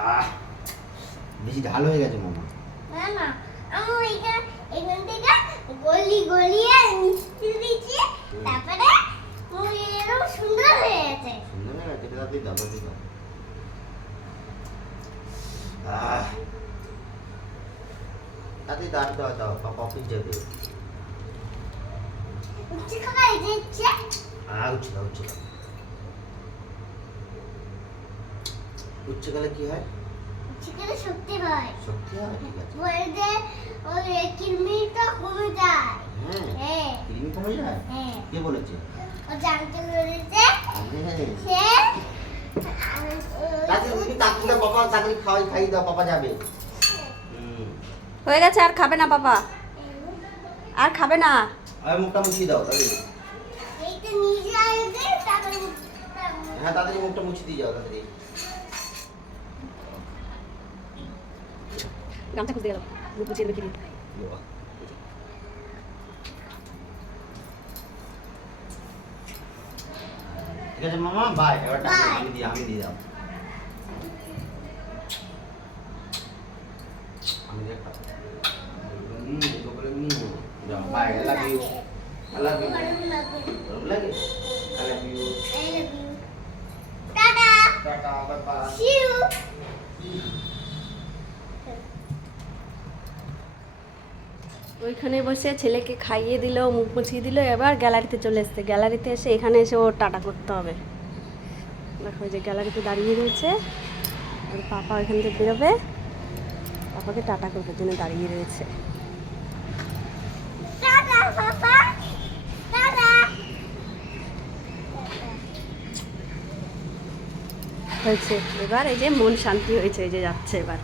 আহ বেশি ঝাল হয়ে গেছে মামা। না না, আমি এখান থেকে গলিয়ে মিষ্টি দিয়েছি, তারপরে এরকম সুন্দর হয়ে গেছে। সুন্দর হয়ে গেছে, এটা দিয়ে দাও, দিয়ে দাও। তাতে দাও পাপা অফিস যাবে। উচ্ছে খাবার দিচ্ছে। উচ্ছে দাও। উচ্ছে গেলে কি হয়? উচ্ছে খেলে শক্তি হয়। শক্তি হয়, ঠিক আছে। বলতে ওই কৃমিটা কমে যায়। হ্যাঁ, কৃমি কমে যায়? হ্যাঁ। কে বলেছে? ও জানতে পেরেছে। সে তাড়াতাড়ি দাও পাপা, তাড়াতাড়ি খাইয়ে দাও, পাপা যাবে। হয়ে গেছে, আর খাবে না পাপা, আর খাবে না। আর মুখটা মুছিয়ে দাও তাড়াতাড়ি। এইটা নিজে আসবে, তারপরে হ্যাঁ, তাড়াতাড়ি মুখটা মুছে দিয়ে যাও তাড়াতাড়ি। গামছা খুঁজতে গেল, মুখ মুছিয়ে দেবে কি দিয়ে। ঠিক আছে মামা, বাই। এবার Bye. আমি দিয়ে দাও। আমি দিয়ে খাবো। যাও, বাই। I love you. গরম লাগবে। গরম লাগে? I love you. I love you. Tata. Tata, bye bye. See you. ওইখানে বসে ছেলেকে খাইয়ে দিল, মুখ মুছিয়ে দিল, এবার গ্যালারিতে চলে এসছে। গ্যালারিতে এসে এখানে এসে ও টাটা করতে হবে। দেখো যে গ্যালারিতে দাঁড়িয়ে রয়েছে, আর পাপা ওইখান থেকে বেরোবে, পাপাকে টাটা করবার জন্য দাঁড়িয়ে রয়েছে। টাটা পাপা। টাটা। হয়েছে এবার, এই যে মন শান্তি হয়েছে, এই যে যাচ্ছে এবার।